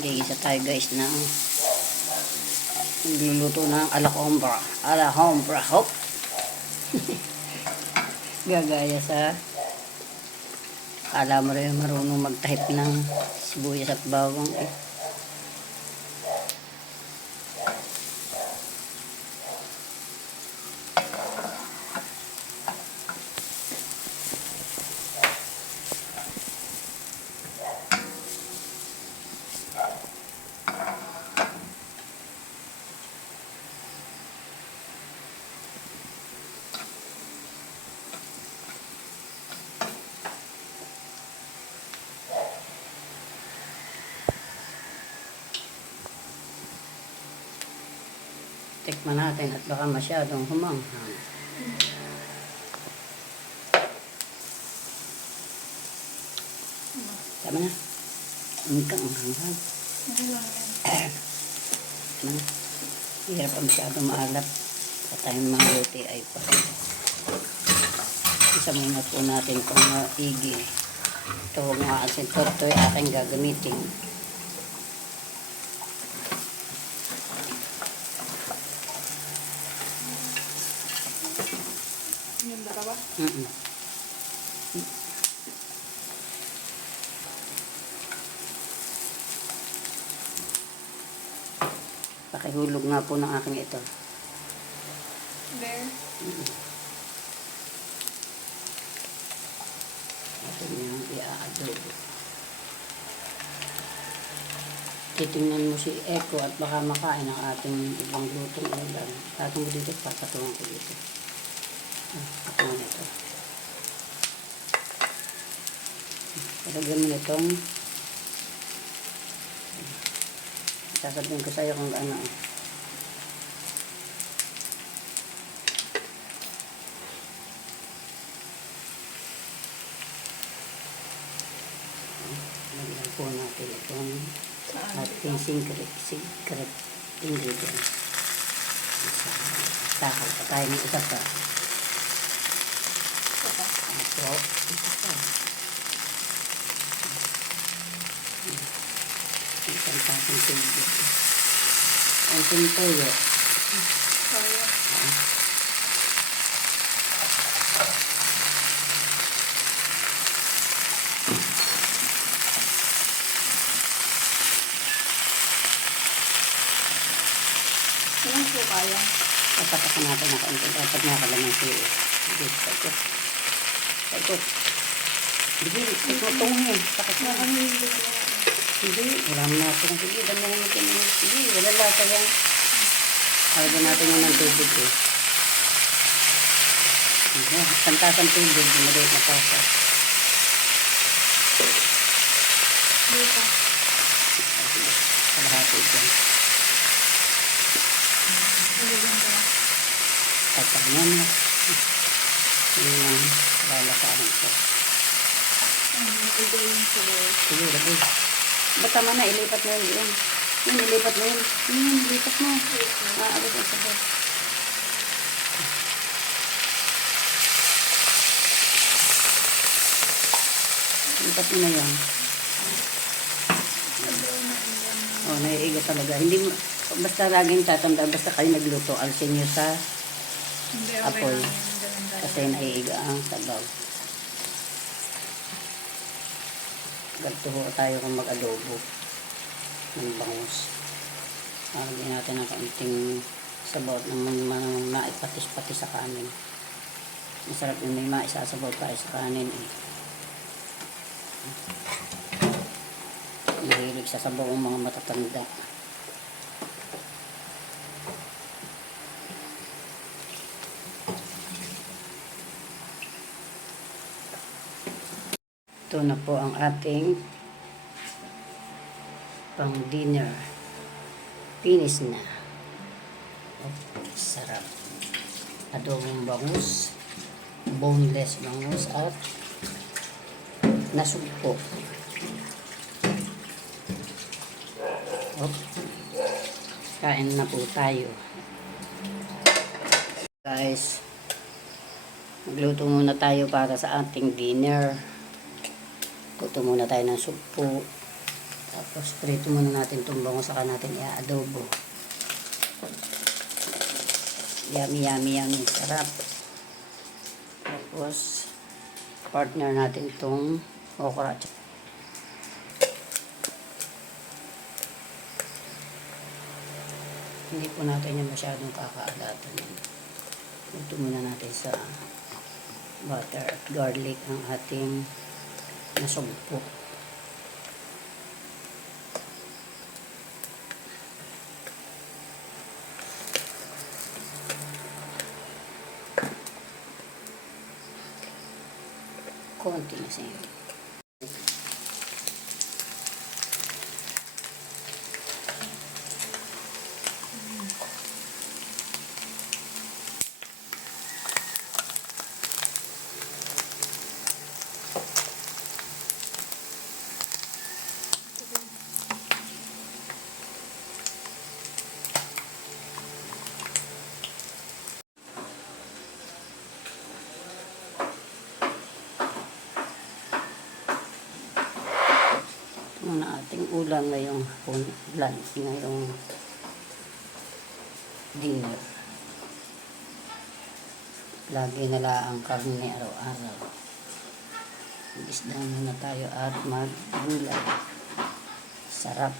Gigisa tayo guys ng nagluluto ng alahombra. Alahombra, hop! Gagaya sa kala mo rin marunong magtahip ng sibuyas at bawang eh. Tikman natin at baka masyadong humanghang. Tama na. Ang hanghang. Tama na. Hirap pa masyadong maalap. Sa tayong mga luti ay pa. Isa muna po natin itong igi. Ito mga asin. Ito ay aking gagamitin. Pakihulog nga po ng aking ito. There. Ito yung i-adobo. Titingnan mo si Eko at baka makain ang ating ibang lutong ulam. Tatong ko dito, papatungan ko dito. Patungan ito. Palagyan mo nitong sasabihin ko sa'yo kung ano. Lagyan po natin itong ating secret ingredient. Takal pa tayo ng isa pa. Ito, isa pa. Isang tasang tubig. Ang toyo. Toyo. Ilang po kaya? Papatakan natin na kaunti. Dapat nakalaman siya. Hindi, sakot. Sakot. Hindi, tutungin. Sakot na. Hindi, wala mo natin. Sige, damihan natin. Sige, wala lasa yan. Lagyan natin yung ng tubig eh. Santasang tubig, maliit na tasa. Dito. Kalahati dyan. Ilagyan ko lang. Tatag yan na. Yun ang lalasahan ko. Ibigay yung suloy. Sige, lagay. Ba't tama na, ilipat mo yun. Yun, ilipat mo yun. Yun, ilipat mo. Aabot ang sabot. Ilipat mo na yan. Oh, naiiga talaga. Hindi mo, basta laging tatanda, basta kayo nagluto, alsin nyo sa Hindi, apoy. lang yan. Ganun tayo. Kasi naiiga ang sabaw. Ganito ho tayo kung mag-adobo ng bangus. Lagyan natin ng kaunting sabaw ng maipatis-patis sa kanin. Masarap yung may maisasabaw tayo sa kanin eh. Mahilig sa sabaw ang mga matatanda. Ito na po ang ating pang dinner. Finish na. Oh, sarap. Adobong bangus, boneless bangus at nasugpo. Oh, kain na po tayo. Guys, magluto muna tayo para sa ating dinner. Luto muna tayo ng sugpo. Tapos Tapos prito muna natin itong bango, saka natin i-adobo. Yummy, yummy, yummy. Sarap. Tapos, partner natin itong okra. Hindi po natin yung masyadong kakaalatan. Ito muna natin sa butter at garlic ang ating nasugpo. Konti na siya. Muna ating ulam ngayong lunch, ngayong dinner. Lagi nala ang karne araw-araw. Isda muna tayo at maggulay. Sarap.